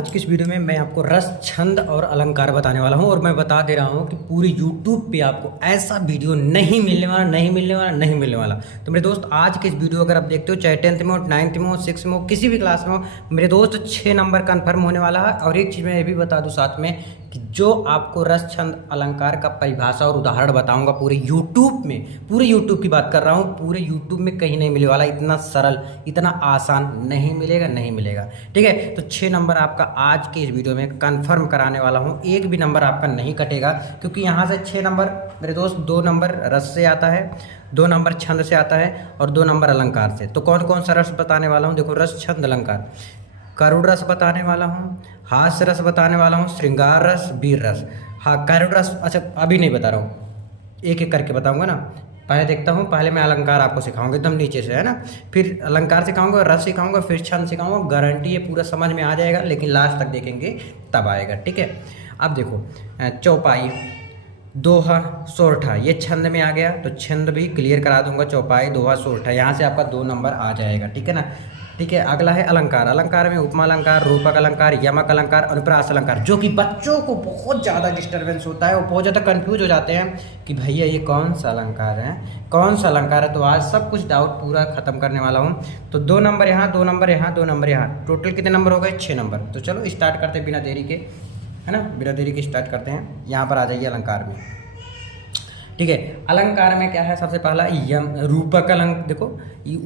आज की इस वीडियो में मैं आपको रस, छंद और अलंकार बताने वाला हूं और मैं बता दे रहा हूं कि पूरी यूट्यूब पे आपको ऐसा वीडियो नहीं मिलने वाला, नहीं मिलने वाला, नहीं मिलने वाला। तो मेरे दोस्त, आज की इस वीडियो अगर आप देखते हो, चाहे 10th में हो, 9th में हो, 6th में हो, किसी भी क्लास में हो, मेरे दोस्त 6 नंबर कन्फर्म होने वाला है। और एक चीज़ मैं ये भी बता दूँ साथ में कि जो आपको रस, छंद, अलंकार का परिभाषा और उदाहरण बताऊंगा पूरे यूट्यूब में, पूरे यूट्यूब की बात कर रहा हूँ, पूरे यूट्यूब में कहीं नहीं मिलने वाला। इतना सरल, इतना आसान नहीं मिलेगा, नहीं मिलेगा। ठीक है, तो 6 नंबर आपका आज के इस वीडियो में कंफर्म कराने वाला हूँ। एक भी नंबर आपका नहीं कटेगा, क्योंकि यहाँ से 6 नंबर मेरे दोस्त, 2 नंबर रस से आता है, 2 नंबर छंद से आता है और 2 नंबर अलंकार से। तो कौन कौन सा रस बताने वाला हूँ, देखो, रस, छंद, अलंकार। करुण रस बताने वाला हूँ, हास्य रस बताने वाला हूँ, श्रृंगार रस, वीर रस। हाँ, करुण रस अच्छा अभी नहीं बता रहा हूँ, एक एक करके बताऊंगा ना। पहले देखता हूँ, पहले मैं अलंकार आपको सिखाऊंगा एकदम नीचे से, है ना। फिर अलंकार सिखाऊंगा, रस सिखाऊंगा, फिर छंद सिखाऊंगा। गारंटी ये पूरा समझ में आ जाएगा, लेकिन लास्ट तक देखेंगे तब आएगा। ठीक है, अब देखो, चौपाई, दोहा, सोरठा, ये छंद में आ गया, तो छंद भी क्लियर करा दूंगा। चौपाई, दोहा, सोरठा, यहाँ से आपका 2 नंबर आ जाएगा। ठीक है ना। ठीक है, अगला है अलंकार। अलंकार में उपमा अलंकार, रूपक अलंकार, यमक अलंकार, अनुप्रास अलंकार, जो कि बच्चों को बहुत ज़्यादा डिस्टर्बेंस होता है, वो बहुत ज़्यादा कंफ्यूज हो जाते हैं कि भैया ये कौन सा अलंकार है, कौन सा अलंकार है। तो आज सब कुछ डाउट पूरा खत्म करने वाला हूँ। तो 2 नंबर यहाँ, 2 नंबर यहाँ, 2 नंबर यहाँ, टोटल कितने नंबर हो गए? 6 नंबर। तो चलो स्टार्ट करते हैं बिना देरी के, है ना, बिना देरी के स्टार्ट करते हैं। यहाँ पर आ जाइए अलंकार में। ठीक है, अलंकार में क्या है? सबसे पहला यम, रूपक अलंकार। देखो,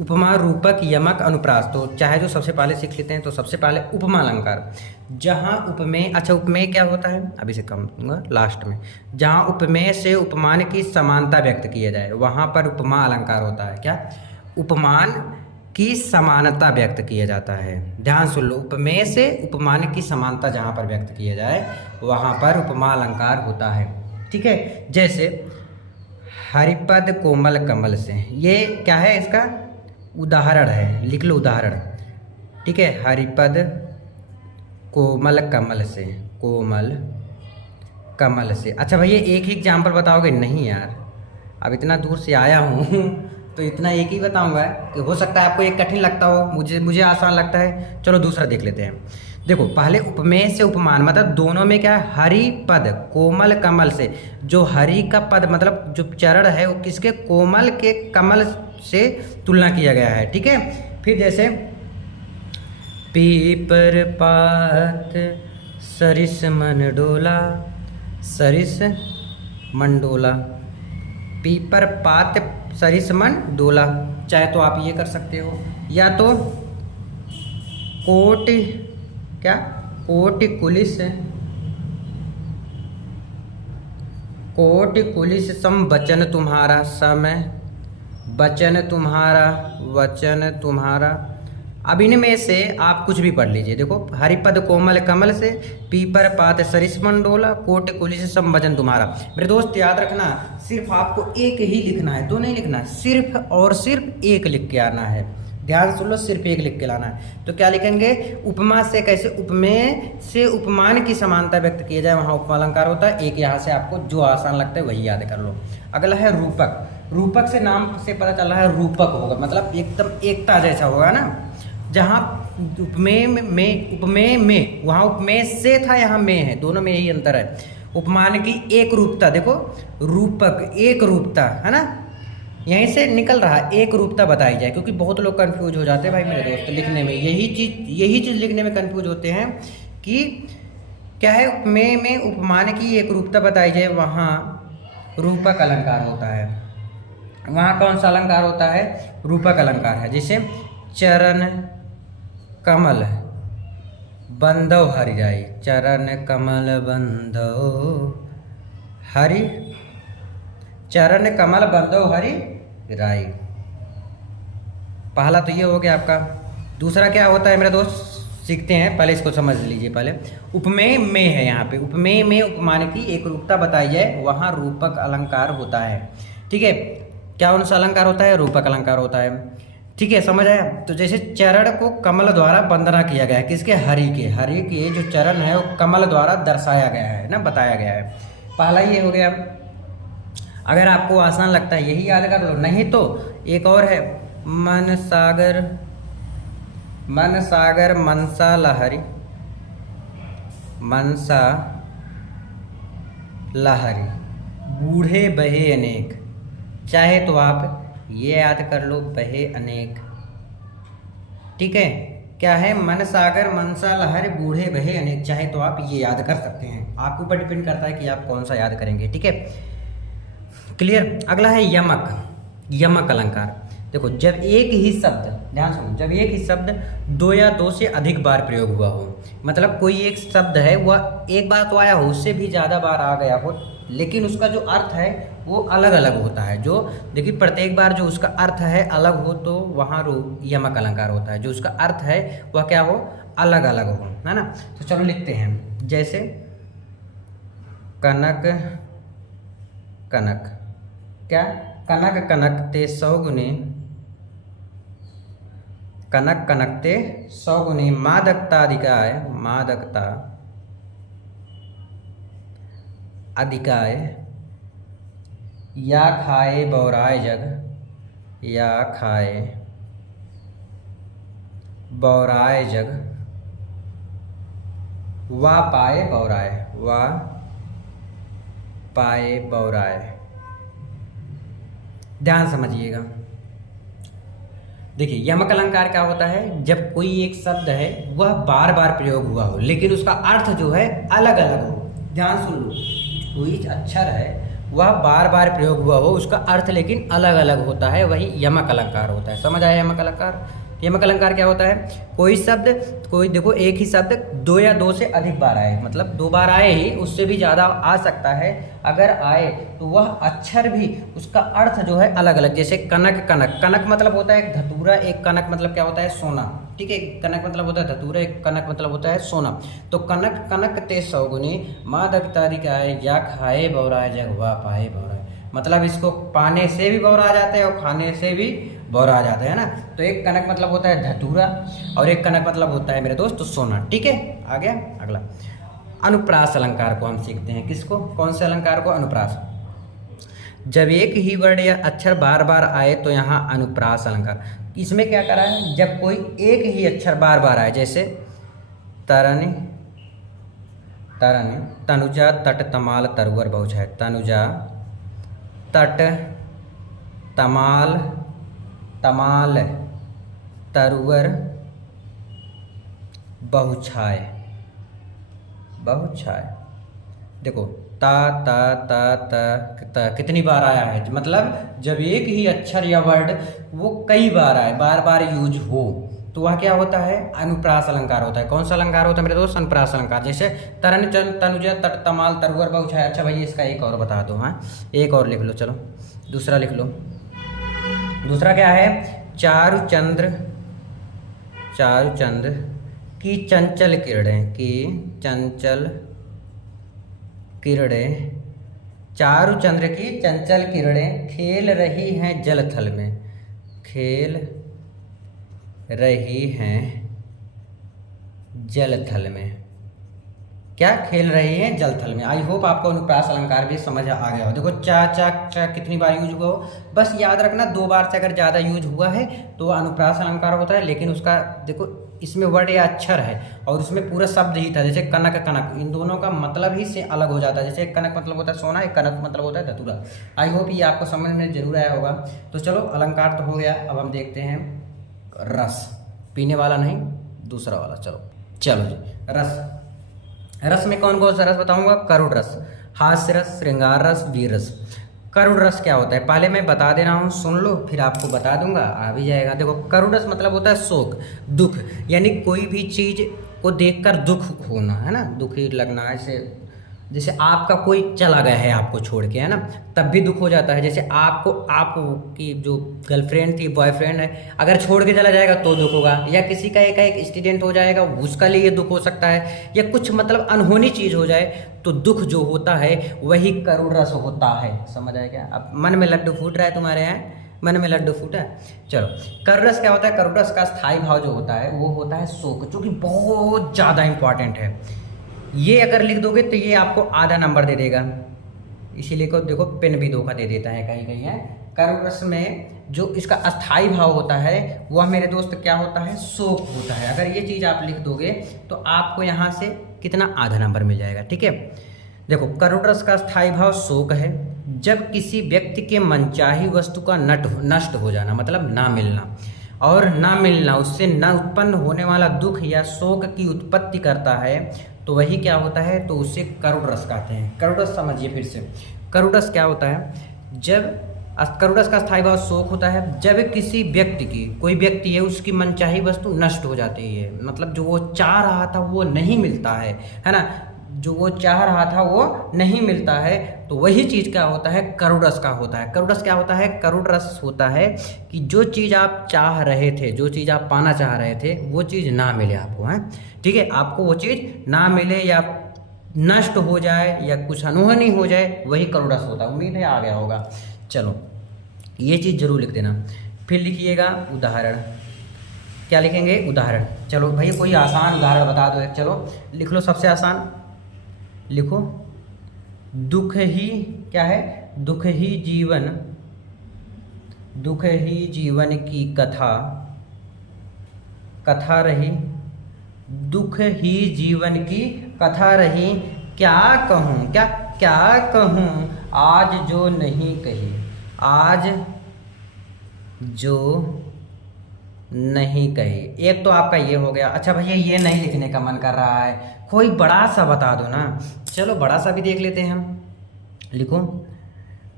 उपमा, रूपक, यमक, अनुप्रास। तो चाहे जो सबसे पहले सीख लेते हैं। तो सबसे पहले उपमा अलंकार, जहाँ उपमेय, अच्छा उपमेय क्या होता है अभी से कम दूंगा लास्ट में। जहाँ उपमेय से उपमान की समानता व्यक्त किया जाए, वहाँ पर उपमा अलंकार होता है। क्या? उपमान की समानता व्यक्त किया जाता है। ध्यान सुन लो, उपमेय से उपमान की समानता जहाँ पर व्यक्त किया जाए, वहाँ पर उपमा अलंकार होता है। ठीक है, जैसे हरिपद कोमल कमल से, ये क्या है? इसका उदाहरण है, लिख लो उदाहरण। ठीक है, हरिपद कोमल कमल से, कोमल कमल से। अच्छा भैया एक ही एग्जाम्पल बताओगे? नहीं यार, अब इतना दूर से आया हूँ तो इतना एक ही बताऊंगा कि हो सकता है आपको एक कठिन लगता हो, मुझे आसान लगता है। चलो दूसरा देख लेते हैं। देखो, पहले उपमेय से उपमान, मतलब दोनों में क्या है? हरि पद कोमल कमल से। जो हरि का पद मतलब जो चरण है, वो किसके? कोमल के कमल से तुलना किया गया है। ठीक है, फिर जैसे पीपर पात सरिस मन डोला, सरिस मंडोला, पीपर पात सरिस मन डोला। चाहे तो आप ये कर सकते हो, या तो कोट, क्या? कोट कुलिस, कोट कुलिस सम वचन तुम्हारा, समय वचन तुम्हारा, वचन तुम्हारा। अब इनमें से आप कुछ भी पढ़ लीजिए। देखो, हरिपद कोमल कमल से, पीपर पात सरिस मंडोला, कोट कुलिस सम वचन तुम्हारा। मेरे दोस्त याद रखना, सिर्फ आपको एक ही लिखना है, दो नहीं लिखना है, सिर्फ और सिर्फ एक लिख के आना है। ध्यान सुन लो, सिर्फ एक लिख के लाना है। तो क्या लिखेंगे? उपमा से कैसे? उपमेय से उपमान की समानता व्यक्त किया जाए, वहाँ उपमा अलंकार होता है। एक यहाँ से आपको जो आसान लगता है वही याद कर लो। अगला है रूपक। रूपक से नाम से पता चल रहा है रूपक होगा, मतलब एकदम एकता जैसा होगा ना। जहाँ उपमेय में वहाँ उपमेय से था, यहाँ में है, दोनों में यही अंतर है। उपमान की एक रूपता, देखो रूपक एक रूपता, है ना, यहीं से निकल रहा है, एक रूपता बताई जाए। क्योंकि बहुत लोग कंफ्यूज हो जाते हैं भाई मेरे दोस्त लिखने में, यही चीज़ लिखने में कंफ्यूज होते हैं कि क्या है? उपमेय में उपमान की एक रूपता बताई जाए, वहाँ रूपक अलंकार होता है। वहाँ कौन सा अलंकार होता है? रूपक अलंकार है। जैसे चरण कमल बंदो हरि जाई, चरण कमल बंदो हरि, चरण कमल बंदो हरि राई। पहला तो ये हो गया आपका। दूसरा क्या होता है मेरे दोस्त? सीखते हैं, पहले इसको समझ लीजिए। पहले उपमेय में है, यहाँ पे उपमेय में उपमान की एक रूपता बताई जाए, वहाँ रूपक अलंकार होता है। ठीक है, क्या कौन सा अलंकार होता है? रूपक अलंकार होता है। ठीक है, समझ आया? तो जैसे चरण को कमल द्वारा वंदना किया गया है, किसके? हरि के। हरि के जो चरण है वो कमल द्वारा दर्शाया गया है ना, बताया गया है। पहला ये हो गया। अगर आपको आसान लगता है यही याद कर लो, नहीं तो एक और है, मन सागर मनसा लहरी, मनसा लहरी, बूढ़े बहे अनेक। चाहे तो आप ये याद कर लो, बहे अनेक, ठीक है। क्या है? मन सागर मनसा लहर बूढ़े बहे अनेक। चाहे तो आप ये याद कर सकते हैं, आपके ऊपर डिपेंड करता है कि आप कौन सा याद करेंगे, ठीक है। क्लियर। अगला है यमक। यमक अलंकार। देखो, जब एक ही शब्द, ध्यान सुनो, जब एक ही शब्द दो या दो से अधिक बार प्रयोग हुआ हो, मतलब कोई एक शब्द है वह एक बार तो आया हो, उससे भी ज़्यादा बार आ गया हो, लेकिन उसका जो अर्थ है वो अलग अलग होता है। जो देखिए, प्रत्येक बार जो उसका अर्थ है अलग हो तो वहाँ यमक अलंकार होता है। जो उसका अर्थ है वह क्या हो? अलग अलग हो, है ना। तो चलो लिखते हैं, जैसे कनक कनक, क्या? कनक कनकते 100 गुने, कनक कनकते 100 गुने मादकता अधिकाय, मादकता अधिकाय, या खाए बौराए जग, या खाए बौराए जग, वा पाए बौराए, वा पाए बौराए। ध्यान समझिएगा। देखिए, यमक अलंकार क्या होता है? जब कोई एक शब्द है वह बार बार प्रयोग हुआ हो, लेकिन उसका अर्थ जो है अलग अलग हो। ध्यान सुन लो, कोई अक्षर है वह बार बार प्रयोग हुआ हो, उसका अर्थ लेकिन अलग अलग होता है, वही यमक अलंकार होता है। समझ आया? यमक अलंकार। यमक अलंकार क्या होता है? कोई शब्द, कोई देखो एक ही शब्द दो या दो से अधिक बार आए, मतलब 2 बार आए ही, उससे भी ज़्यादा आ सकता है। अगर आए तो वह अक्षर भी, उसका अर्थ जो है अलग अलग। जैसे कनक कनक, कनक मतलब होता है एक धतूरा, एक कनक मतलब क्या होता है? सोना, ठीक है। कनक मतलब होता है धतूरा, एक कनक मतलब होता है सोना। तो कनक कनक ते 100 गुनी मादकतादिकाय, या खाए बौराए जग, वा पाए बौराए। मतलब इसको पाने से भी बौरा आ जाते हैं और खाने से भी बौरा आ जाता है ना। तो एक कनक मतलब होता है धतूरा और एक कनक मतलब होता है मेरे दोस्त सोना, ठीक है। आ गया अगला, अनुप्रास अलंकार को हम सीखते हैं। किसको? कौन से अलंकार को? अनुप्रास। जब एक ही वर्ण या अक्षर बार बार आए तो यहाँ अनुप्रास अलंकार। इसमें क्या करा है? जब कोई एक ही अक्षर बार बार आए, जैसे तरन तरन, तनुजा तट तमाल तरुवर बहुछाय, तनुजा तट तमाल तमाल तरुवर बहुछाय, बहुछाय। देखो, ता ता ता ता कितनी बार आया है? मतलब जब एक ही अक्षर या वर्ड वो कई बार आए, बार बार यूज हो, तो वह क्या होता है? अनुप्रास अलंकार होता है। कौन सा अलंकार होता है मेरे दोस्त? अनुप्रास अलंकार। जैसे तरन चल तनुजा तट तमाल तरुवर बहुछाय। अच्छा भाई, इसका एक और बता दो। हाँ, एक और लिख लो, चलो दूसरा लिख लो। दूसरा क्या है? चारुचंद्र, चारुचंद्र की चंचल किरणें, की चंचल किरणें, चारुचंद्र की चंचल किरणें खेल रही हैं जलथल में, खेल रही हैं जलथल में। क्या खेल रही हैं? जलथल में। आई होप आपको अनुप्रास अलंकार भी समझ आ गया हो। देखो, चा चा चा कितनी बार यूज हुआ हो, बस याद रखना 2 बार से अगर ज़्यादा यूज हुआ है तो अनुप्रास अलंकार होता है। लेकिन उसका देखो, इसमें वर्ड या अक्षर है और उसमें पूरा शब्द ही था। जैसे कनक कनक, इन दोनों का मतलब ही से अलग हो जाता है। जैसे एक कनक मतलब होता है सोना, एक कनक मतलब होता है धतूरा। आई होप ये आपको समझ में जरूर आया होगा। तो चलो, अलंकार तो हो गया, अब हम देखते हैं रस। पीने वाला नहीं, दूसरा वाला। चलो चलो जी, रस। रस में कौन कौन सा रस बताऊंगा? करुण रस, हास्य रस, श्रृंगार रस, वीर रस। करुण रस क्या होता है पहले मैं बता दे रहा हूँ, सुन लो, फिर आपको बता दूंगा, आ भी जाएगा। देखो, करुण रस मतलब होता है शोक, दुख, यानी कोई भी चीज को देखकर दुख होना, है ना, दुखी लगना। ऐसे जैसे आपका कोई चला गया है आपको छोड़ के, है ना, तब भी दुख हो जाता है। जैसे आपको, आपकी जो गर्लफ्रेंड थी, बॉयफ्रेंड है, अगर छोड़ के चला जाएगा तो दुख होगा। या किसी का एक एक्सीडेंट हो जाएगा, उसका लिए दुख हो सकता है। या कुछ मतलब अनहोनी चीज़ हो जाए तो दुख जो होता है वही करुण रस होता है। समझ आया क्या? अब मन में लड्डू फूट रहा है तुम्हारे यहाँ, मन में लड्डू फूटा है। चलो, करुण रस क्या होता है? करुण रस का स्थायी भाव जो होता है वो होता है शोक, जो कि बहुत ज़्यादा इंपॉर्टेंट है। ये अगर लिख दोगे तो ये आपको आधा नंबर दे देगा, इसीलिए को देखो पेन भी धोखा दे देता है कहीं कहीं, है करुण रस में जो इसका अस्थाई भाव होता है वह मेरे दोस्त क्या होता है, शोक होता है। अगर ये चीज़ आप लिख दोगे तो आपको यहाँ से कितना, आधा नंबर मिल जाएगा। ठीक है, देखो करुण रस का स्थायी भाव शोक है। जब किसी व्यक्ति के मनचाही वस्तु का नष्ट हो जाना, मतलब ना मिलना, और ना मिलना उससे न उत्पन्न होने वाला दुख या शोक की उत्पत्ति करता है, तो वही क्या होता है, तो उसे करुण रस कहते हैं। करुण रस समझिए फिर से, करुण रस क्या होता है, जब करुण रस का स्थायी भाव शोक होता है जब किसी व्यक्ति की, कोई व्यक्ति है उसकी मनचाही वस्तु नष्ट हो जाती है, मतलब जो वो चाह रहा था वो नहीं मिलता है ना, जो वो चाह रहा था वो नहीं मिलता है, तो वही चीज़ क्या होता है, करुण रस का होता है। करुण रस क्या होता है, करुण रस होता है कि जो चीज़ आप चाह रहे थे, जो चीज़ आप पाना चाह रहे थे, वो चीज़ ना मिले आपको, है ठीक है, आपको वो चीज़ ना मिले या नष्ट हो जाए या कुछ अनहोनी हो जाए, वही करुण रस होता है। उम्मीद है आ गया होगा। चलो ये चीज़ जरूर लिख देना। फिर लिखिएगा उदाहरण, क्या लिखेंगे, उदाहरण। चलो भाई कोई आसान उदाहरण बता दो, चलो लिख लो, सबसे आसान लिखो, दुख ही क्या है, दुख ही जीवन की कथा रही, दुख ही जीवन की कथा रही, क्या कहूँ आज जो नहीं कही, आज जो नहीं कही। एक तो आपका ये हो गया। अच्छा भैया ये नहीं लिखने का मन कर रहा है, कोई बड़ा सा बता दो ना। चलो बड़ा सा भी देख लेते हैं हम। लिखो,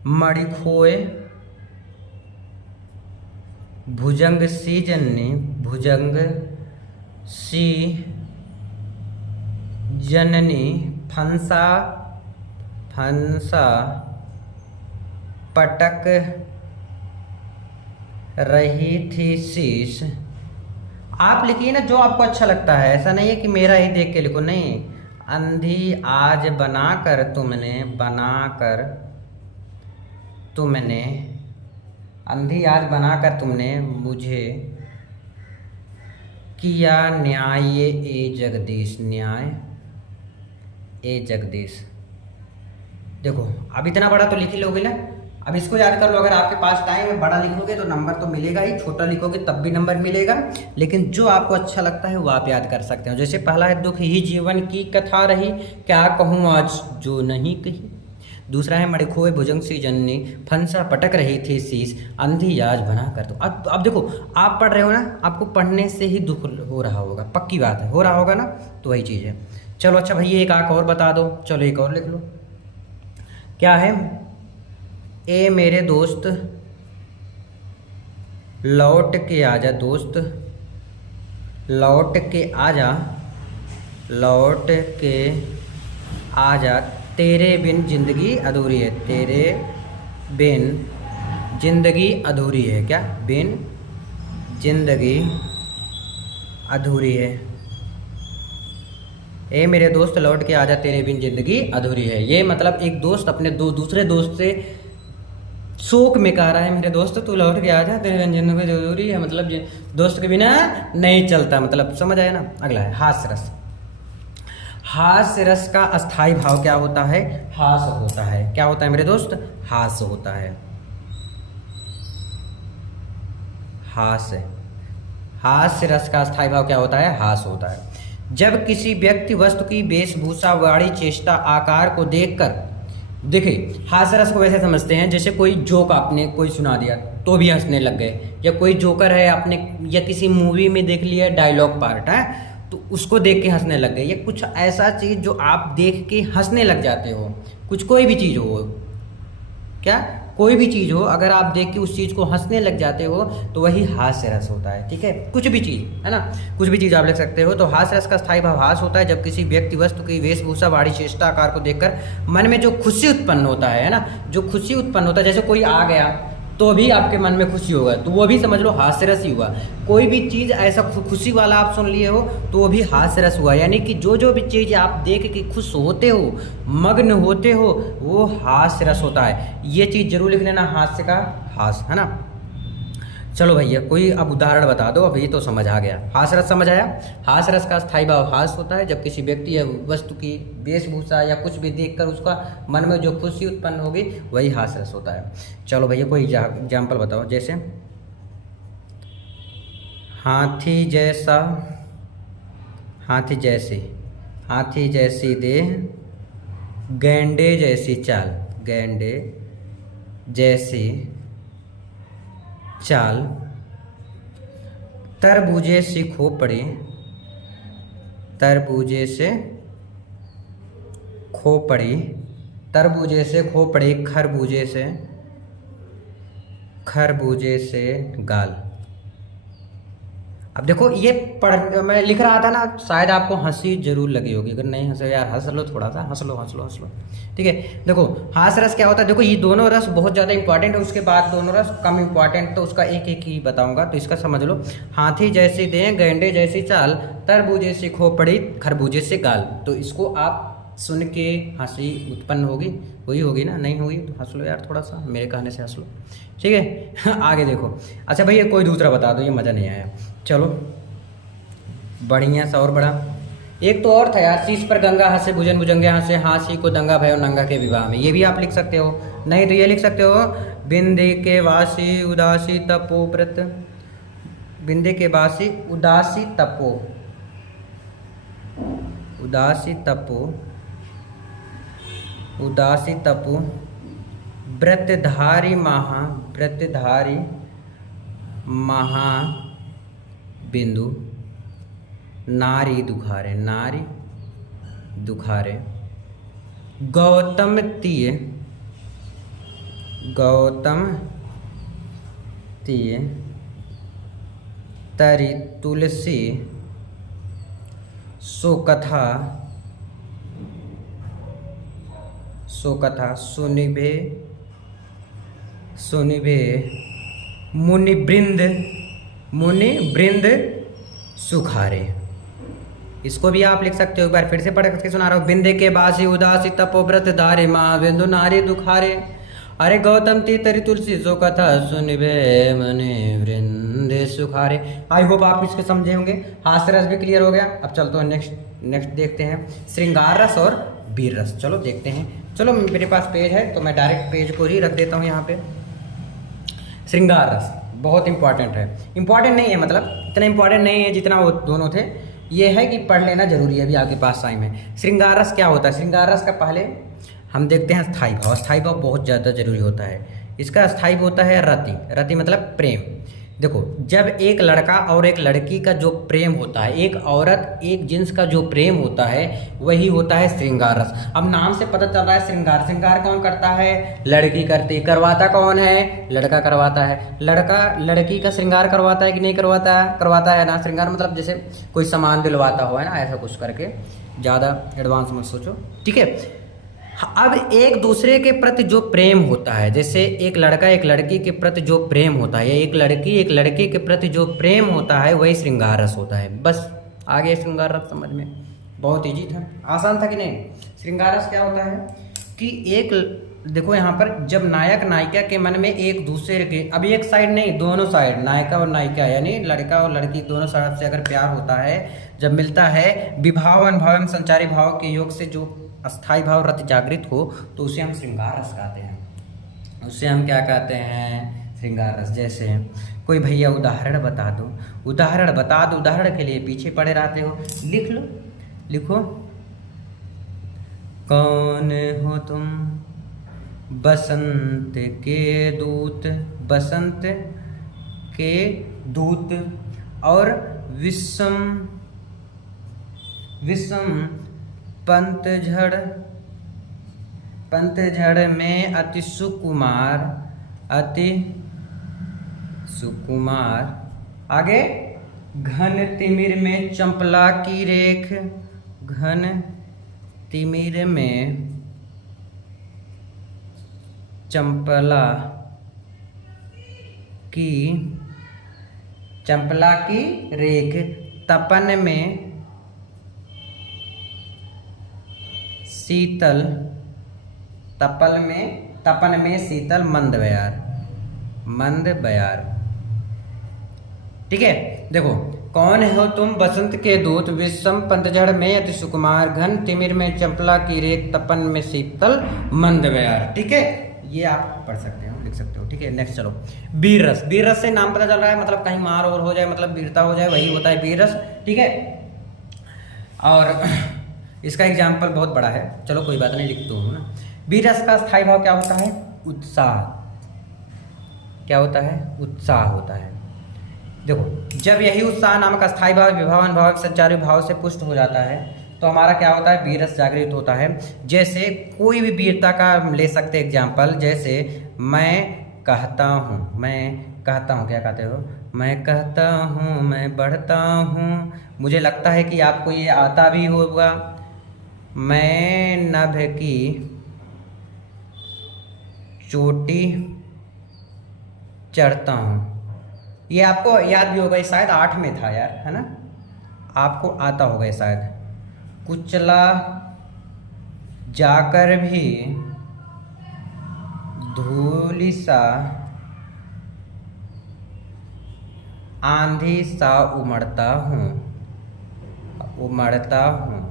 मणि खोए भुजंग सी जननी, भुजंग सी जननी, फंसा पटक रही थी शीश। आप लिखिए ना जो आपको अच्छा लगता है, ऐसा नहीं है कि मेरा ही देख के लिखो, नहीं। अंधी आज बनाकर तुमने मुझे किया न्याय ए जगदीश। देखो अब इतना बड़ा तो लिख ही लोगे ना, अब इसको याद कर लो। अगर आपके पास टाइम है, बड़ा लिखोगे तो नंबर तो मिलेगा ही, छोटा लिखोगे तब भी नंबर मिलेगा, लेकिन जो आपको अच्छा लगता है वो आप याद कर सकते हो। जैसे पहला है, दुख ही जीवन की कथा रही, क्या कहूँ आज जो नहीं कही। दूसरा है, मणि खोए भुजंग सी जननी, फंसा पटक रही थी शीश, अंधी आज बना कर। तो अब देखो आप पढ़ रहे हो ना, आपको पढ़ने से ही दुख हो रहा होगा, पक्की बात है, हो रहा होगा ना, तो वही चीज़ है। चलो अच्छा भैया एक आंख और बता दो, चलो एक और लिख लो। क्या है, ए मेरे दोस्त लौट के आजा, दोस्त लौट के आजा, तेरे बिन जिंदगी अधूरी है, तेरे बिन जिंदगी अधूरी है, क्या, बिन जिंदगी अधूरी है। ए मेरे दोस्त लौट के आजा, तेरे बिन जिंदगी अधूरी है। ये मतलब एक दोस्त अपने दूसरे दोस्त से शोक में कह रहा है, मेरे दोस्त तू लौट के आजा, तेरे बिन जिंदगी अधूरी है, मतलब दोस्त के बिना नहीं चलता, मतलब समझ आया ना। अगला है हास्य रस। हास्य रस का अस्थाई भाव क्या होता है, हास होता है। क्या होता है मेरे दोस्त, हास होता है। हास्य रस का अस्थाई भाव क्या होता है, हास होता है। जब किसी व्यक्ति वस्तु की वेशभूषा, वाणी, चेष्टा, आकार को देखकर, देखिए हास्य रस को वैसे समझते हैं जैसे कोई जोक आपने कोई सुना दिया तो भी हंसने लग गए, या कोई जोकर है आपने या किसी मूवी में देख लिया डायलॉग पार्ट है तो उसको देख के हंसने लग गए, या कुछ ऐसा चीज़ जो आप देख के हंसने लग जाते हो, कुछ कोई भी चीज़ हो, क्या कोई भी चीज़ हो, अगर आप देख के उस चीज़ को हंसने लग जाते हो तो वही हास्य रस होता है। ठीक है, कुछ भी चीज़ है ना, कुछ भी चीज़ आप लिख सकते हो। तो हास्य रस का स्थायी भाव हास होता है जब किसी व्यक्ति वस्तु की वेशभूषा, वाणी, चेष्टा, आकार को देखकर मन में जो खुशी उत्पन्न होता है ना, जो खुशी उत्पन्न होता है, जैसे कोई आ गया तो भी आपके मन में खुशी होगा, तो वो भी समझ लो हास्य रस ही हुआ। कोई भी चीज़ ऐसा खुशी वाला आप सुन लिए हो तो वो भी हास्य रस हुआ, यानी कि जो भी चीज़ आप देख के खुश होते हो, मग्न होते हो, वो हास्य रस होता है। ये चीज़ जरूर लिख लेना, हास्य का हास, है ना। चलो भैया कोई अब उदाहरण बता दो, अभी तो समझ आ गया। हास रस समझ आया। हास रस का स्थायी भाव हास होता है, जब किसी व्यक्ति या वस्तु की वेशभूषा या कुछ भी देखकर उसका मन में जो खुशी उत्पन्न होगी वही हास रस होता है। चलो भैया कोई एग्जाम्पल बताओ, जैसे हाथी जैसा, हाथी जैसी, हाथी जैसी देह, गैंडे जैसी चाल, गैंडे जैसी चाल, तरबूजे सी खोपड़ी, तरबूजे से खोपड़ी, तरबूजे से खोपड़ी, खरबूजे से गाल। अब देखो ये पढ़ मैं लिख रहा था ना, शायद आपको हंसी जरूर लगी होगी, अगर नहीं हंसे यार हंस लो, थोड़ा सा हंस लो, हंस लो, हंस लो। ठीक है, देखो हास रस क्या होता है, देखो ये दोनों रस बहुत ज़्यादा इंपॉर्टेंट है, उसके बाद दोनों रस कम इंपॉर्टेंट, तो उसका एक एक ही बताऊंगा, तो इसका समझ लो। हाथी जैसी देह, गैंडे जैसी चाल, तरबूजे से खोपड़ी, खरबूजे से गाल। तो इसको आप सुन के हंसी उत्पन्न होगी, वही होगी ना, नहीं होगी तो हंस लो यार, थोड़ा सा मेरे कहने से हंस लो। ठीक है आगे देखो। अच्छा भैया कोई दूसरा बता दो, ये मज़ा नहीं आया। चलो बढ़िया सा और बड़ा एक तो और था यार, शीश पर गंगा हंसे भुजन भुजंगे हंसे, हाँसी को दंगा भयो नंगा के विवाह में, ये भी आप लिख सकते हो। नहीं तो ये लिख सकते हो, बिंदे के वासी उदासी तपोव्रत, बिंदे के वासी उदासी तपो, उदासी तपो, उदासी तपो, व्रतधारी महा, व्रतधारी महा बिंदु, नारी दुखारे, नारी दुखारे, गौतम तीय, गौतम तीय, तरी तुलसी, सोकथा, सोकथा, सुनिभे, सुनिभे, मुनिवृंद, मुनिवृंद सुखारे। इसको भी आप लिख सकते हो, एक बार फिर से पढ़ के सुना रहा हूँ। बिंदे के बासी उदासी तपोव्रत धारे माँ बिंदु नारी दुखारे, अरे गौतम तीतरी तुलसी सो कथा सुनिबे मनि वृंद सुखारे। आई होप आप इसके समझे होंगे। हास्य रस भी क्लियर हो गया। अब चलते हैं नेक्स्ट देखते हैं श्रृंगार रस और वीर रस। चलो देखते हैं। चलो मेरे पास पेज है तो मैं डायरेक्ट पेज को ही रख देता हूँ यहाँ पे। श्रृंगार रस बहुत इंपॉर्टेंट है, इंपॉर्टेंट नहीं है मतलब इतना इंपॉर्टेंट नहीं है जितना वो दोनों थे, ये है कि पढ़ लेना जरूरी है, अभी आपके पास टाइम है। श्रृंगार रस क्या होता है? श्रृंगार रस का पहले हम देखते हैं स्थायी भाव। स्थायी भाव बहुत ज़्यादा जरूरी होता है। इसका स्थायी होता है रति। रति मतलब प्रेम। देखो जब एक लड़का और एक लड़की का जो प्रेम होता है, एक औरत एक जिन्स का जो प्रेम होता है वही होता है श्रृंगार रस। अब नाम से पता चल रहा है श्रृंगार। श्रृंगार कौन करता है? लड़की करती। करवाता कौन है? लड़का करवाता है। लड़का लड़की का श्रृंगार करवाता है कि नहीं करवाता है? करवाता है ना। श्रृंगार मतलब जैसे कोई सामान दिलवाता हो, है ना, ऐसा कुछ करके, ज़्यादा एडवांस मत सोचो, ठीक है। अब एक दूसरे के प्रति जो प्रेम होता है, जैसे एक लड़का एक लड़की के प्रति जो प्रेम होता है, या एक लड़की एक लड़के के प्रति जो प्रेम होता है, वही श्रृंगार रस होता है। बस आगे श्रृंगार रस समझ में बहुत ईजी था, आसान था कि नहीं। श्रृंगार रस क्या होता है कि एक देखो यहाँ पर जब नायक नायिका के मन में एक दूसरे के, अब एक साइड नहीं, दोनों साइड, नायिका और नायिका यानी लड़का और लड़की दोनों साइड से अगर प्यार होता है, जब मिलता है, विभाव अनुभाव संचारी भाव के योग से जो अस्थाई भाव रति जागृत हो, तो उसे हम श्रृंगार रस कहते हैं। उसे हम क्या कहते हैं? श्रृंगार रस। जैसे कोई भैया उदाहरण बता दो, उदाहरण बता दो। उदाहरण के लिए पीछे पड़े रहते हो, लिख लो, लिखो। कौन हो तुम बसंत के दूत, बसंत के दूत, और विषम विषम पंतझड़ में अति सुकुमार, अति सुकुमार। आगे घन तिमिर में चंपला की रेख, घन तिमिर में चंपला की रेख, तपन में शीतल, तपन में शीतल मंद बयार, मंद बयार। ठीक है। देखो, कौन हो तुम बसंत के दूत, विषम पतझड़ में अति सुकुमार, घन तिमिर में चंपला की रेत, तपन में शीतल मंद बयार। ठीक है, ये आप पढ़ सकते हो, लिख सकते हो। ठीक है, नेक्स्ट चलो। वीर रस, वीर रस से नाम पता चल रहा है, मतलब कहीं मार और हो जाए, मतलब वीरता हो जाए, वही होता है वीर रस। ठीक है, और इसका एग्जाम्पल बहुत बड़ा है, चलो कोई बात नहीं, लिखता हूँ ना। वीर रस का स्थायी भाव क्या होता है? उत्साह। क्या होता है? उत्साह होता है। देखो, जब यही उत्साह नामक स्थायी भाव विभावन भाव संचारी भाव से पुष्ट हो जाता है तो हमारा क्या होता है? वीरस जागृत होता है। जैसे कोई भी वीरता का ले सकते एग्जाम्पल, जैसे मैं कहता हूँ, मैं कहता हूँ, क्या कहते हो? मैं कहता हूँ, मैं बढ़ता हूँ। मुझे लगता है कि आपको ये आता भी होगा। मैं नभ की चोटी चढ़ता हूँ। ये आपको याद भी होगा, शायद 8 में था यार, है ना? आपको आता होगा शायद। कुचला जाकर भी धूलि सा आंधी सा उमड़ता हूँ, उमड़ता हूँ,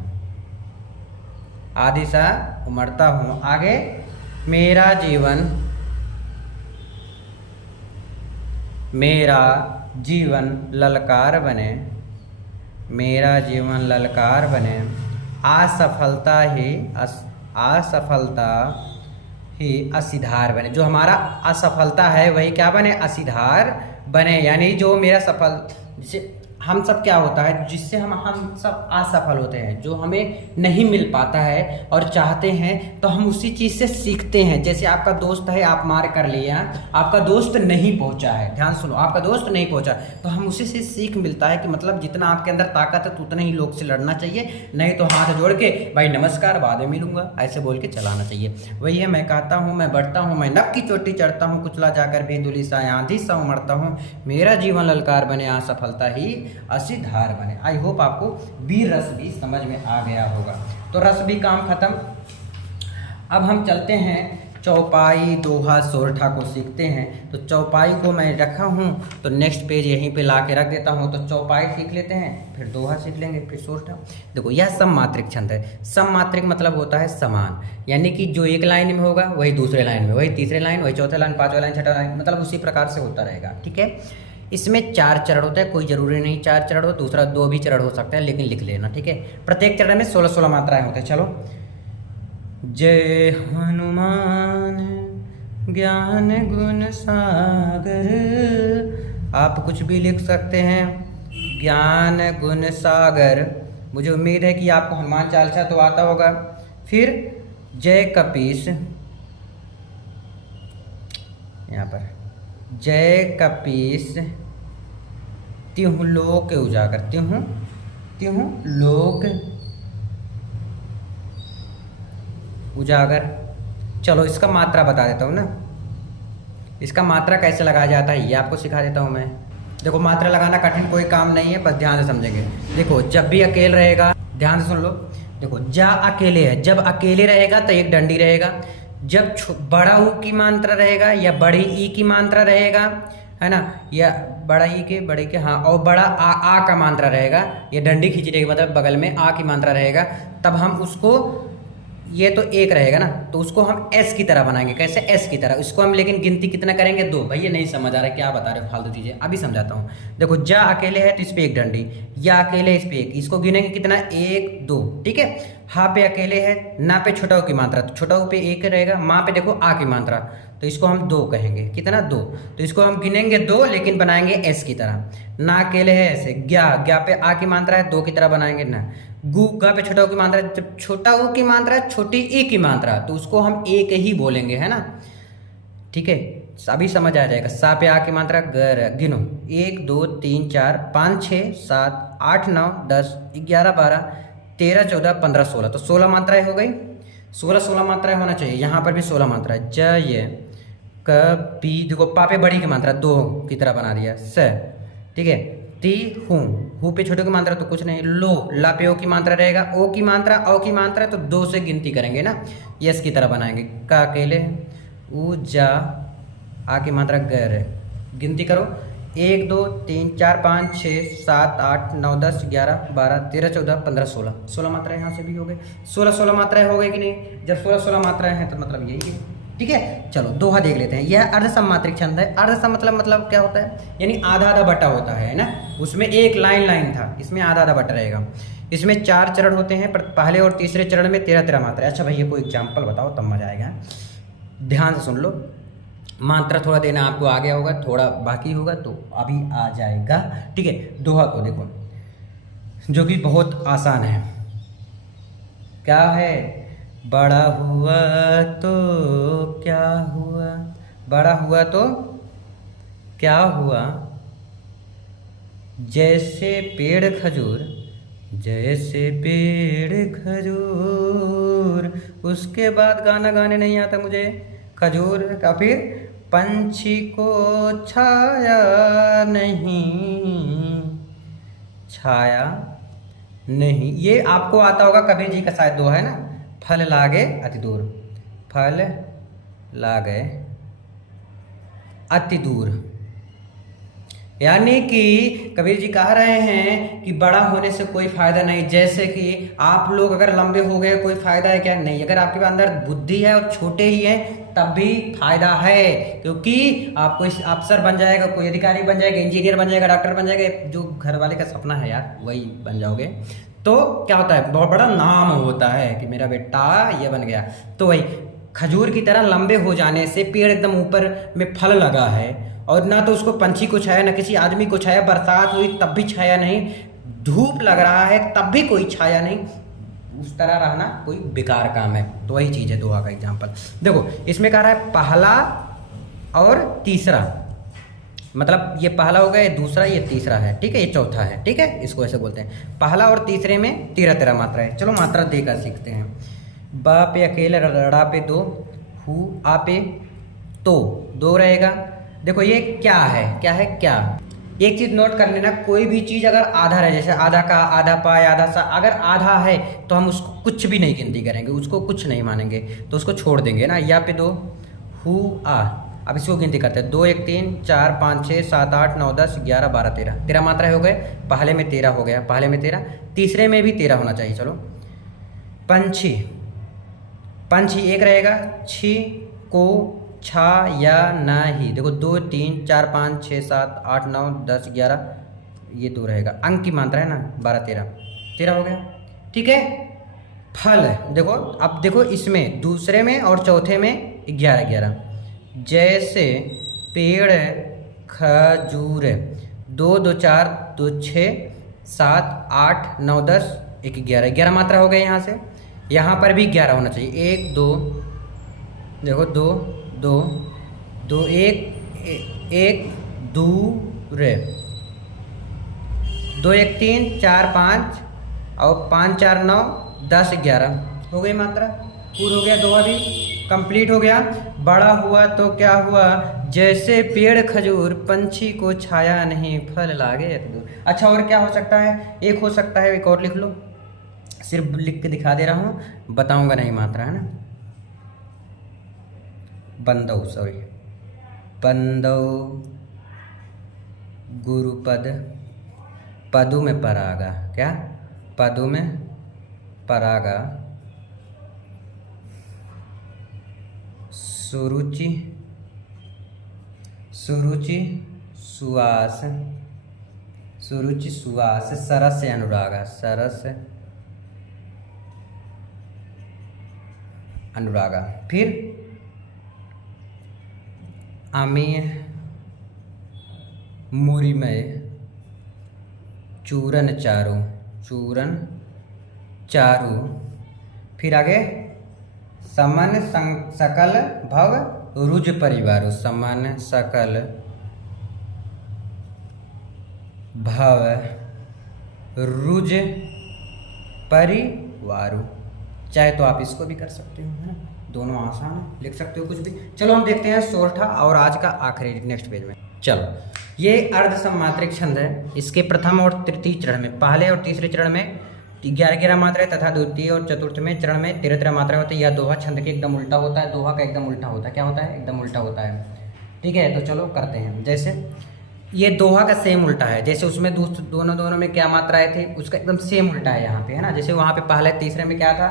आंधी सा उमड़ता हूँ। आगे, मेरा जीवन, मेरा जीवन ललकार बने, मेरा जीवन ललकार बने, असफलता ही असफलता ही असीधार बने। जो हमारा असफलता है वही क्या बने? असीधार बने। यानी जो मेरा सफल, जिसे हम सब क्या होता है, जिससे हम सब असफल होते हैं, जो हमें नहीं मिल पाता है और चाहते हैं तो हम उसी चीज़ से सीखते हैं। जैसे आपका दोस्त है, आप मार कर लिया, आपका दोस्त नहीं पहुंचा है, ध्यान सुनो, आपका दोस्त नहीं पहुंचा, तो हम उसी से सीख मिलता है कि मतलब जितना आपके अंदर ताकत है उतना ही लोग से लड़ना चाहिए, नहीं तो हाथ जोड़ के भाई नमस्कार, बाद में मिलूंगा, ऐसे बोल के चलाना चाहिए। वही है, मैं कहता हूँ, मैं बढ़ता हूँ, मैं नभ की चोटी चढ़ता हूँ, कुचला जाकर भी धूलि सा आंधी सा उमड़ता हूँ, मेरा जीवन ललकार बने, असफलता ही असीधार बने। आई होप आपको वीर रस भी समझ में आ गया होगा। तो रस भी काम खत्म। अब हम चलते हैं चौपाई, दोहा, सोरठा को सीखते हैं। तो चौपाई को मैं रखा हूँ तो नेक्स्ट पेज यहीं पे ला के रख देता हूँ। तो चौपाई सीख लेते हैं, फिर दोहा सीख लेंगे, फिर सोरठा। देखो, यह सममात्रिक छंद है। सममात्रिक मतलब होता है समान, यानी कि जो एक लाइन में होगा वही दूसरे लाइन में, वही तीसरे लाइन, वही चौथे लाइन, पांचवा लाइन, छठा लाइन, मतलब उसी प्रकार से होता रहेगा। ठीक है, इसमें 4 चरण होता है, कोई जरूरी नहीं 4 चरण हो, दूसरा 2 भी चरण हो सकता है, लेकिन लिख लेना। ठीक है, प्रत्येक चरण में 16-16 मात्राएं होते हैं। चलो, जय हनुमान ज्ञान गुण सागर, आप कुछ भी लिख सकते हैं, ज्ञान गुण सागर। मुझे उम्मीद है कि आपको हनुमान चालीसा तो आता होगा। फिर जय कपीस, यहाँ पर जय कपीस तिहु लोक उजागर, तिहु लोक उजागर। चलो, इसका मात्रा बता देता हूँ ना, इसका मात्रा कैसे लगाया जाता है ये आपको सिखा देता हूँ मैं। देखो, मात्रा लगाना कठिन कोई काम नहीं है, बस ध्यान से समझेंगे। देखो, जब भी अकेले रहेगा, ध्यान से सुन लो। देखो, जा अकेले है, जब अकेले रहेगा तो एक डंडी रहेगा। जब बड़ा ऊ की मात्रा रहेगा या बड़ी ई की मात्रा रहेगा, है ना, या बड़ा ई के, बड़े के, हाँ, और बड़ा आ का मात्रा रहेगा, ये डंडी खींची रहेगी, मतलब बगल में आ की मात्रा रहेगा, तब हम उसको, ये तो एक रहेगा ना, तो उसको हम एस की तरह बनाएंगे। कैसे? एस की तरह। इसको हम लेकिन गिनती कितना करेंगे? 2। भैया नहीं समझ आ रहा है, क्या बता रहे हो, फालतू चीज़ें, अभी समझाता हूँ। देखो, जा अकेले है तो इस पे एक डंडी, या अकेले है इस पे एक, इसको गिनेंगे कितना? 1 2। ठीक है, हा पे अकेले है, ना पे छोटा की मात्रा, तो छोटा पे 1 रहेगा, माँ पे देखो आ की मात्रा, तो इसको हम 2 कहेंगे। कितना? 2। तो इसको हम गिनेंगे 2, लेकिन बनाएंगे एस की तरह। ना अकेले है ऐसे, ग्या पे आ की मात्रा है, 2 की तरह बनाएंगे ना। गु गा पे छोटा ऊ की मात्रा, जब छोटा ऊ की मात्रा है, छोटी ई की मात्रा, तो उसको हम एक ही बोलेंगे, है ना। ठीक है, अभी समझ आ जाएगा। सा पे आ की मात्रा, गर, गिनो, 1 2 3 4 5 6 7 8 9 10 11 12 13 14 15 16, तो 16 मात्राएं हो गई। 16 मात्राएं होना चाहिए। यहाँ पर भी 16 मात्रा है। जय कपी, देखो पा पे बड़ी की मात्रा 2 की तरह बना दिया। स, ठीक है, ती हूँ पे छोटे की मात्रा तो कुछ नहीं। लो, ला पे ओ की मात्रा रहेगा, ओ की मात्रा, औ की मात्रा, तो 2 से गिनती करेंगे ना, यस की तरह बनाएंगे। का अकेले, उ जा, आ की मात्रा गर, गिनती करो 1 2 3 4 5 6 7 8 9 10 11 12 13 14 15 16 मात्राएं यहाँ से भी हो गए। 16 मात्राएं हो गई कि नहीं? जब 16 मात्राएं हैं तो मतलब यही है। ठीक है, चलो दोहा देख लेते हैं। यह अर्ध सममात्रिक छंद है। अर्ध सम मतलब क्या होता है? यानी आधा आधा बटा होता है ना। उसमें एक लाइन था, इसमें आधा आधा बटा रहेगा। इसमें 4 चरण होते हैं, पहले और तीसरे चरण में 13 मात्राएं। अच्छा भैया कोई एग्जाम्पल बताओ, तब मजा आएगा। ध्यान से सुन लो, मात्रा थोड़ा देना आपको आ गया होगा, थोड़ा बाकी होगा तो अभी आ जाएगा। ठीक है, दोहा को देखो जो कि बहुत आसान है। क्या है? बड़ा हुआ तो क्या हुआ, बड़ा हुआ तो क्या हुआ, जैसे पेड़ खजूर, जैसे पेड़ खजूर। उसके बाद गाना गाने नहीं आता मुझे, खजूर का फिर पंछी को छाया नहीं, छाया नहीं। ये आपको आता होगा, कबीर जी का शायद दोहा है ना, फल लागे अति दूर, फल लागे अति दूर। यानी कि कबीर जी कह रहे हैं कि बड़ा होने से कोई फायदा नहीं। जैसे कि आप लोग अगर लंबे हो गए कोई फायदा है क्या? नहीं। अगर आपके अंदर बुद्धि है और छोटे ही हैं तब भी फायदा है, क्योंकि आप कोई अफसर बन जाएगा, कोई अधिकारी बन जाएगा, इंजीनियर बन जाएगा, डॉक्टर बन जाएगा, जो घर वाले का सपना है यार वही बन जाओगे। तो क्या होता है? बहुत बड़ा नाम होता है कि मेरा बेटा ये बन गया। तो वही खजूर की तरह लंबे हो जाने से पेड़ एकदम ऊपर में फल लगा है, और ना तो उसको पंछी को छाया, ना किसी आदमी को छाया, बरसात हुई तब भी छाया नहीं, धूप लग रहा है तब भी कोई छाया नहीं, उस तरह रहना कोई बेकार काम है। तो वही चीज़ है दोहा का एग्जाम्पल। देखो इसमें कह रहा है पहला और तीसरा, मतलब ये पहला हो गया, ये दूसरा, ये तीसरा है। ठीक है, ये चौथा है। ठीक है, इसको ऐसे बोलते हैं। पहला और तीसरे में 13 मात्रा है। चलो मात्रा देकर सीखते हैं। बा पे अकेले, रड़ा पे 2, हु आ पे तो 2 रहेगा। देखो ये क्या है, क्या है, क्या। एक चीज़ नोट कर लेना, कोई भी चीज़ अगर आधा रहे, जैसे आधा का, आधा पाए, आधा सा, अगर आधा है तो हम उसको कुछ भी नहीं गिनती करेंगे, उसको कुछ नहीं मानेंगे, तो उसको छोड़ देंगे ना। या पे 2 हु आ, अब इसको गिनती करते हैं। 2 1 3 4 5 6 7 8 9 10 11 12 13 मात्रा हो गए। पहले में 13 हो गया, पहले में 13, तीसरे में भी 13 होना चाहिए। चलो पंछी, पंछी एक रहेगा, छी को छा या ना ही। देखो 2 3 4 5 6 7 8 9 10 11, ये 2 रहेगा। अंक की मात्रा है ना, 12 13 हो गया। ठीक है, फल देखो, अब देखो इसमें दूसरे में और चौथे में 11, जैसे पेड़ खजूर, 2 2 4 2 6 7 8 9 10 1 11 मात्रा हो गए। यहाँ से यहाँ पर भी 11 होना चाहिए। 1 2, देखो 2 2 2 1 1 2 2 1 3 4 5 और 5 4 9 10 11 हो गई मात्रा। पूरा हो गया, दोहा भी कंप्लीट हो गया। बड़ा हुआ तो क्या हुआ, जैसे पेड़ खजूर, पंछी को छाया नहीं, फल लागे अति दूर। अच्छा और क्या हो सकता है? एक हो सकता है, एक और लिख लो, सिर्फ लिख के दिखा दे रहा हूँ, बताऊंगा नहीं मात्रा, है ना। बंदौ, सॉरी, बंदौ गुरुपद, पदु में परागा, क्या पदु में परागा, सुरुचि, सुरुचि सुवास, सुरुचि सुवास, सरस से अनुरागा, सरस अनुरागा। फिर अमेय मुरिमय, चूरन चारु, चूरन चारु। फिर आगे समन सकल भव रुज परिवार, समन सकल भव रुज परिवार। चाहे तो आप इसको भी कर सकते हो, है ना, दोनों आसान है, लिख सकते हो कुछ भी। चलो हम देखते हैं सोरठा और आज का आखिरी नेक्स्ट पेज में। चलो ये अर्ध सममात्रिक छंद है। इसके प्रथम और तृतीय चरण में, पहले और तीसरे चरण में 11 मात्राएं तथा द्वितीय और चतुर्थ में चरण में 13 मात्राएं होती है। यह दोहा छंद के एकदम उल्टा होता है, दोहा का एकदम उल्टा होता है। क्या होता है? एकदम उल्टा होता है। ठीक है, तो चलो करते हैं। जैसे ये दोहा का सेम उल्टा है, जैसे उसमें दोनों में क्या मात्राएं थे, उसका एकदम सेम उल्टा है यहाँ पे, है ना। जैसे वहाँ पे पहले तीसरे में क्या था,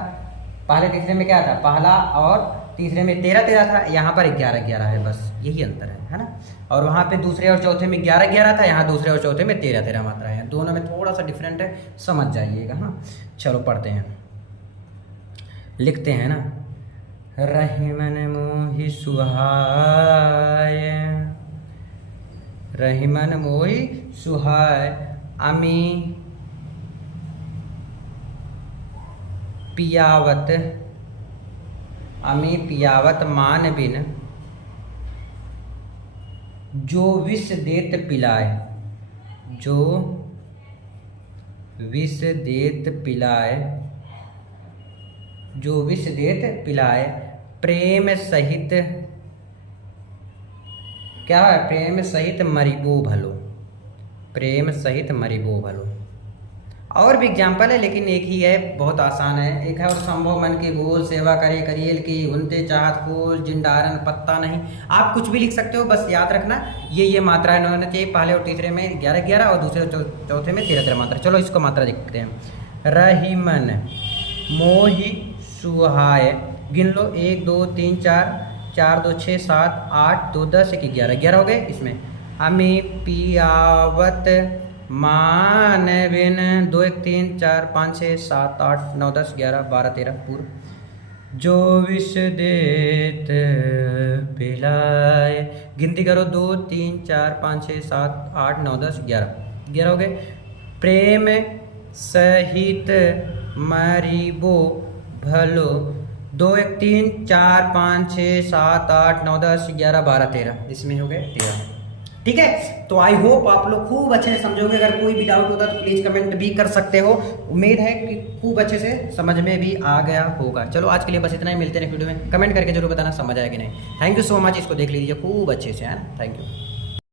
पहले तीसरे में क्या था, पहला और तीसरे में 13-13 था, यहाँ पर 11-11 है, बस यही अंतर है ना। और वहाँ पे दूसरे और चौथे में 11-11 था, यहाँ दूसरे और चौथे में 13-13 मात्राएं हैं, दोनों में थोड़ा सा डिफरेंट है, समझ जाइएगा। हाँ चलो पढ़ते हैं, लिखते हैं ना। रहीमन मोहि सुहाय, रहीमन मोहि सुहाय, अमी पियावत, अमी पियावत मान बिन, जो विष देत पिलाए, जो विष देत पिलाए, जो विष देत पिलाए, प्रेम सहित, क्या है, प्रेम सहित मरिबो भलो, प्रेम सहित मरिबो भलो। और भी एग्जाम्पल है लेकिन एक ही है, बहुत आसान है। एक है और संभव मन के बोल, सेवा करे करियल की, उनते चाहत फूल, जिंडारन पत्ता नहीं। आप कुछ भी लिख सकते हो, बस याद रखना ये मात्राएं होना चाहिए, पहले और तीसरे में 11-11 और दूसरे चौथे में 13-13 मात्रा। चलो इसको मात्रा देखते हैं। रहीमन मोहि सुहाय, गिन लो 1 2 3 4, 4 2 6 7 8 2 10 1 11 हो गए इसमें। अमी पियावत मान बिन, 2 1 3 4 5 6 7 8 9 10 11 12 13 पूर्व, जो विष देत पिलाए, गिनती करो 2 3 4 5 6 7 8 9 10 11 हो गए। प्रेम सहित मरिबो भलो, 2 1 3 4 5 6 7 8 9 10 11 12 13, इसमें हो गए 13। ठीक है, तो आई होप आप लोग खूब अच्छे से समझोगे। अगर कोई भी डाउट होता तो प्लीज़ कमेंट भी कर सकते हो। उम्मीद है कि खूब अच्छे से समझ में भी आ गया होगा। चलो आज के लिए बस इतना ही, मिलते हैं वीडियो में। कमेंट करके जरूर बताना समझ आया कि नहीं। थैंक यू सो मच, इसको देख लीजिए खूब अच्छे से, है ना। Thank you.